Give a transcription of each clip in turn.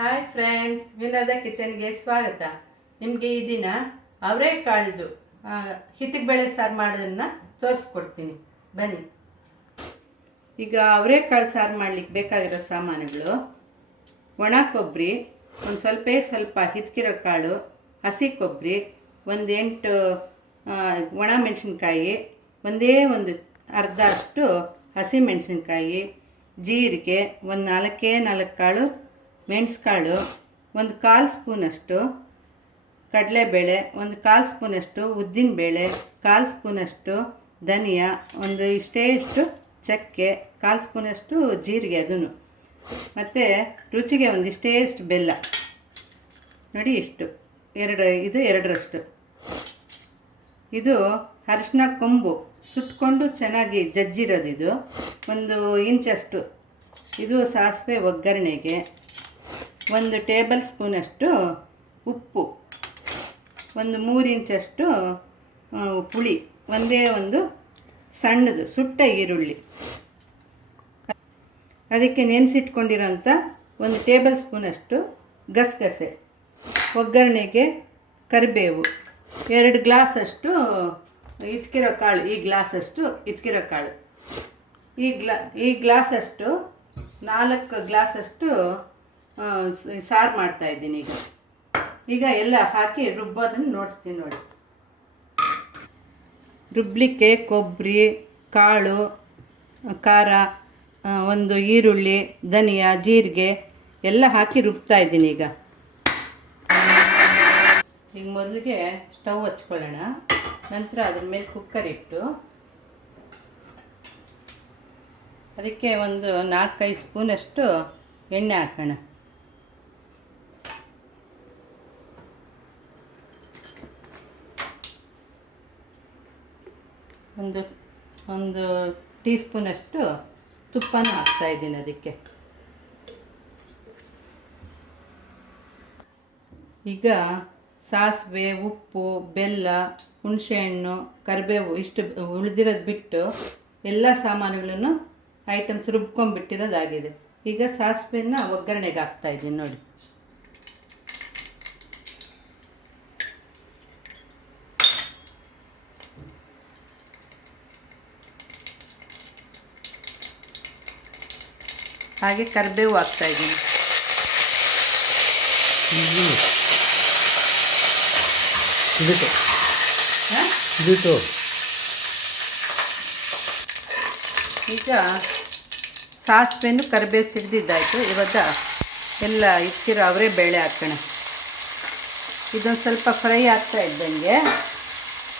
Hi friends, ವಿನೋದ ಕಿಚನ್ಗೆ ಸ್ವಾಗತ. ನಿಮಗೆ ಈ ದಿನ ಅವರೆಕಾಳ್ದು ಹಿತ್ತಿಗೆ ಬೇಳೆ ಸಾರು ಮಾಡೋದನ್ನು ತೋರಿಸ್ಕೊಡ್ತೀನಿ, ಬನ್ನಿ. ಈಗ ಅವರೆಕಾಳು ಸಾರು ಮಾಡಲಿಕ್ಕೆ ಬೇಕಾಗಿರೋ ಸಾಮಾನುಗಳು: ಒಣ ಕೊಬ್ಬರಿ, ಒಂದು ಸ್ವಲ್ಪ ಹಿಚ್ಕಿರೋ ಕಾಳು, ಹಸಿ ಕೊಬ್ಬರಿ, ಒಂದು 8 ಒಣ ಮೆಣಸಿನ್ಕಾಯಿ, ಒಂದೇ ಒಂದು ಅರ್ಧ ಅಷ್ಟು ಹಸಿ ಮೆಣಸಿನ್ಕಾಯಿ, ಜೀರಿಗೆ, ಒಂದು 4 ಕಾಳು ಮೆಣಸುಕಾಳು, ಒಂದು 1/4 ಸ್ಪೂನಷ್ಟು ಕಡಲೆಬೇಳೆ, ಒಂದು 1/4 ಸ್ಪೂನಷ್ಟು ಉದ್ದಿನಬೇಳೆ, 1/4 ಸ್ಪೂನಷ್ಟು ಧನಿಯಾ, ಒಂದು ಇಷ್ಟು ಚಕ್ಕೆ, 1/4 ಸ್ಪೂನಷ್ಟು ಜೀರಿಗೆ, ಅದನ್ನು ಮತ್ತು ರುಚಿಗೆ ಒಂದು ಇಷ್ಟು ಬೆಲ್ಲ. ನೋಡಿ, ಇಷ್ಟು ಎರಡರಷ್ಟು. ಇದು ಅರಿಶಿನ ಕೊಂಬು ಸುಟ್ಕೊಂಡು ಚೆನ್ನಾಗಿ ಜಜ್ಜಿರೋದು, ಒಂದು ಇಂಚಷ್ಟು. ಇದು ಸಾಸಿವೆ ಒಗ್ಗರಣೆಗೆ. 1 ಟೇಬಲ್ ಸ್ಪೂನಷ್ಟು ಉಪ್ಪು, ಒಂದು 3 ಇಂಚಷ್ಟು ಪುಳಿ, ಒಂದೇ ಒಂದು ಸಣ್ಣದು ಸುಟ್ಟ ಈರುಳ್ಳಿ, ಅದಕ್ಕೆ ನೆನೆಸಿಟ್ಕೊಂಡಿರೋಂಥ 1 ಟೇಬಲ್ ಸ್ಪೂನಷ್ಟು ಗಸಗಸೆ, ಒಗ್ಗರಣೆಗೆ ಕರಿಬೇವು, 2 ಗ್ಲಾಸಷ್ಟು ಇಟ್ಕಿರೋ ಕಾಳು, ಈ ಗ್ಲಾಸಷ್ಟು ಇಟ್ಕಿರೋ ಕಾಳು, ಈ ಗ್ಲಾಸಷ್ಟು 4 ಗ್ಲಾಸಷ್ಟು ಸಾರು ಮಾಡ್ತಾಯಿದ್ದೀನಿ. ಈಗ ಎಲ್ಲ ಹಾಕಿ ರುಬ್ಬೋದನ್ನು ನೋಡಿಸ್ತೀನಿ ನೋಡಿ. ರುಬ್ಲಿಕ್ಕೆ ಕೊಬ್ಬರಿ, ಕಾಳು, ಖಾರ, ಒಂದು ಈರುಳ್ಳಿ, ಧನಿಯಾ, ಜೀರಿಗೆ ಎಲ್ಲ ಹಾಕಿ ರುಬ್ತಾಯಿದ್ದೀನಿ. ಈಗ ಮೊದಲಿಗೆ ಸ್ಟವ್ ಹಚ್ಕೊಳ್ಳೋಣ. ನಂತರ ಅದ್ರ ಮೇಲೆ ಕುಕ್ಕರ್ ಇಟ್ಟು ಅದಕ್ಕೆ ಒಂದು 4-5 ಸ್ಪೂನಷ್ಟು ಎಣ್ಣೆ ಹಾಕೋಣ. ಒಂದು ಟೀ ಸ್ಪೂನಷ್ಟು ತುಪ್ಪನ ಹಾಕ್ತಾಯಿದ್ದೀನಿ ಅದಕ್ಕೆ. ಈಗ ಸಾಸಿವೆ, ಉಪ್ಪು, ಬೆಲ್ಲ, ಹುಣಸೆಹಣ್ಣು, ಕರಿಬೇವು ಇಷ್ಟು ಉಳಿದಿರೋದು ಬಿಟ್ಟು ಎಲ್ಲ ಸಾಮಾನುಗಳನ್ನು ಐಟಮ್ಸ್ ರುಬ್ಕೊಂಡ್ಬಿಟ್ಟಿರೋದಾಗಿದೆ. ಈಗ ಸಾಸಿವೆನ ಒಗ್ಗರಣೆಗೆ ಹಾಕ್ತಾಯಿದ್ದೀನಿ ನೋಡಿ. ಹಾಗೆ ಕರಿಬೇವು ಹಾಕ್ತಾಯಿದ್ದೀನಿ. ಈಗ ಸಾಸಿವೆನು ಕರಿಬೇವು ಸಿಡ್ದಿದ್ದಾಯಿತು. ಇವಾಗ ಎಲ್ಲ ಇಕ್ಕಿರೋ ಅವರೇ ಬೇಳೆ ಹಾಕೋಣ. ಇದೊಂದು ಸ್ವಲ್ಪ ಫ್ರೈ ಆಗ್ತಾ ಇದ್ದಂಗೆ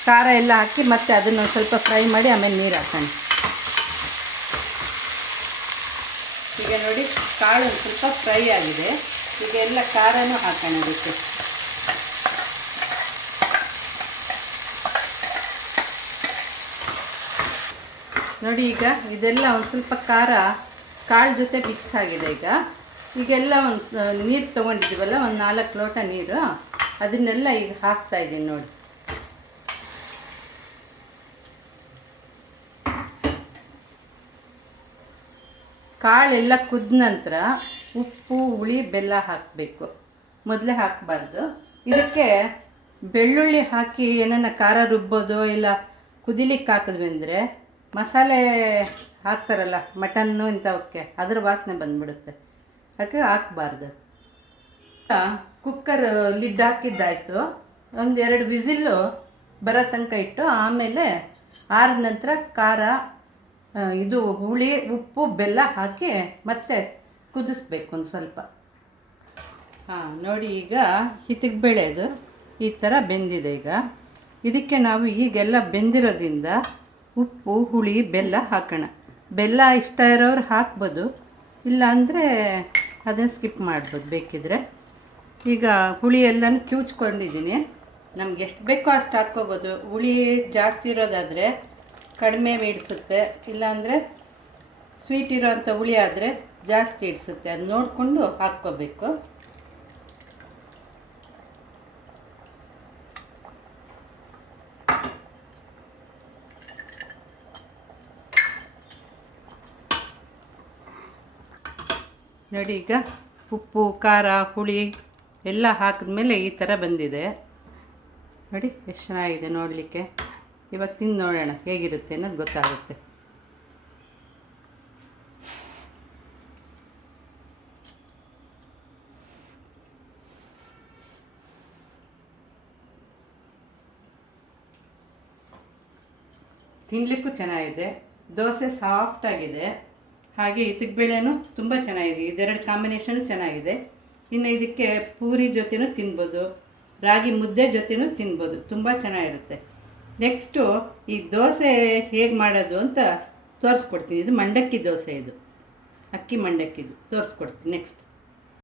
ಖಾರ ಎಲ್ಲ ಹಾಕಿ ಮತ್ತೆ ಅದನ್ನು ಸ್ವಲ್ಪ ಫ್ರೈ ಮಾಡಿ ಆಮೇಲೆ ನೀರು ಹಾಕೋಣ. ಈಗ ನೋಡಿ, ಕಾಳು ಸ್ವಲ್ಪ ಫ್ರೈ ಆಗಿದೆ. ಈಗ ಎಲ್ಲ ಖಾರನೂ ಹಾಕೋಣ ಅದಕ್ಕೆ. ನೋಡಿ, ಈಗ ಇದೆಲ್ಲ ಒಂದು ಸ್ವಲ್ಪ ಖಾರ ಕಾಳು ಜೊತೆ ಮಿಕ್ಸ್ ಆಗಿದೆ. ಈಗೆಲ್ಲ ಒಂದು ನೀರು ತೊಗೊಂಡಿದ್ದೀವಲ್ಲ, ಒಂದು 4 ಲೋಟ ನೀರು, ಅದನ್ನೆಲ್ಲ ಈಗ ಹಾಕ್ತಾಯಿದ್ದೀನಿ ನೋಡಿ. ಕಾಳೆಲ್ಲ ಕುದ್ದ ನಂತರ ಉಪ್ಪು, ಹುಳಿ, ಬೆಲ್ಲ ಹಾಕಬೇಕು. ಮೊದಲೇ ಹಾಕಬಾರ್ದು. ಇದಕ್ಕೆ ಬೆಳ್ಳುಳ್ಳಿ ಹಾಕಿ ಏನನ್ನ ಖಾರ ರುಬ್ಬೋದು ಇಲ್ಲ ಕುದಿಲಿಕ್ಕೆ ಹಾಕಿದ್ವಿ ಅಂದರೆ ಮಸಾಲೆ ಹಾಕ್ತಾರಲ್ಲ ಮಟನ್ನು ಇಂಥವಕ್ಕೆ, ಅದರ ವಾಸನೆ ಬಂದುಬಿಡುತ್ತೆ. ಅದಕ್ಕೆ ಹಾಕಬಾರ್ದು. ಕುಕ್ಕರ್ ಲಿಡ್ ಹಾಕಿದ್ದಾಯಿತು. ಒಂದು 2 ವಿಸಿಲ್ಲು ಬರೋ ತನಕ ಇಟ್ಟು ಆಮೇಲೆ ಆರಿದ ನಂತರ ಖಾರ, ಇದು ಹುಳಿ, ಉಪ್ಪು, ಬೆಲ್ಲ ಹಾಕಿ ಮತ್ತೆ ಕುದಿಸ್ಬೇಕು ಒಂದು ಸ್ವಲ್ಪ. ನೋಡಿ, ಈಗ ಹಿತ್ತಿಗೆ ಬೇಳೆದು ಈ ಥರ ಬೆಂದಿದೆ. ಈಗ ಇದಕ್ಕೆ ನಾವು ಈಗೆಲ್ಲ ಬೆಂದಿರೋದ್ರಿಂದ ಉಪ್ಪು, ಹುಳಿ, ಬೆಲ್ಲ ಹಾಕೋಣ. ಬೆಲ್ಲ ಇಷ್ಟ ಇರೋರು ಹಾಕ್ಬೋದು, ಇಲ್ಲ ಅಂದರೆ ಅದನ್ನು ಸ್ಕಿಪ್ ಮಾಡ್ಬೋದು ಬೇಕಿದ್ರೆ. ಈಗ ಹುಳಿ ಎಲ್ಲನೂ ಕಿವುಚ್ಕೊಂಡಿದ್ದೀನಿ. ನಮ್ಗೆ ಎಷ್ಟು ಬೇಕೋ ಅಷ್ಟು ಹಾಕ್ಕೋಬೋದು. ಹುಳಿ ಜಾಸ್ತಿ ಇರೋದಾದರೆ ಕಡಿಮೆ ಇಡಿಸುತ್ತೆ, ಇಲ್ಲಾಂದರೆ ಸ್ವೀಟ್ ಇರೋವಂಥ ಹುಳಿ ಆದರೆ ಜಾಸ್ತಿ ಇಡಿಸುತ್ತೆ. ಅದು ನೋಡಿಕೊಂಡು ಹಾಕ್ಕೋಬೇಕು. ನೋಡಿ, ಈಗ ಉಪ್ಪು ಖಾರ ಹುಳಿ ಎಲ್ಲ ಹಾಕಿದ್ಮೇಲೆ ಈ ಥರ ಬಂದಿದೆ ನೋಡಿ. ಎಷ್ಟು ಚೆನ್ನಾಗಿದೆ ನೋಡಲಿಕ್ಕೆ. ಇವಾಗ ತಿಂದು ನೋಡೋಣ ಹೇಗಿರುತ್ತೆ ಅನ್ನೋದು ಗೊತ್ತಾಗುತ್ತೆ. ತಿನ್ನಲಿಕ್ಕೂ ಚೆನ್ನಾಗಿದೆ. ದೋಸೆ ಸಾಫ್ಟಾಗಿದೆ. ಹಾಗೆ ಬೇಳೆನೂ ತುಂಬ ಚೆನ್ನಾಗಿದೆ. ಇದೆರಡು ಕಾಂಬಿನೇಷನು ಚೆನ್ನಾಗಿದೆ. ಇನ್ನು ಇದಕ್ಕೆ ಪೂರಿ ಜೊತೆನೂ ತಿನ್ಬೋದು, ರಾಗಿ ಮುದ್ದೆ ಜೊತೆನೂ ತಿನ್ಬೋದು. ತುಂಬ ಚೆನ್ನಾಗಿರುತ್ತೆ. ನೆಕ್ಸ್ಟು ಈ ದೋಸೆ ಹೇಗೆ ಮಾಡೋದು ಅಂತ ತೋರಿಸ್ಕೊಡ್ತೀನಿ. ಇದು ಮಂಡಕ್ಕಿ ದೋಸೆ, ಇದು ಅಕ್ಕಿ ಮಂಡಕ್ಕಿದು ತೋರಿಸ್ಕೊಡ್ತೀನಿ ನೆಕ್ಸ್ಟ್.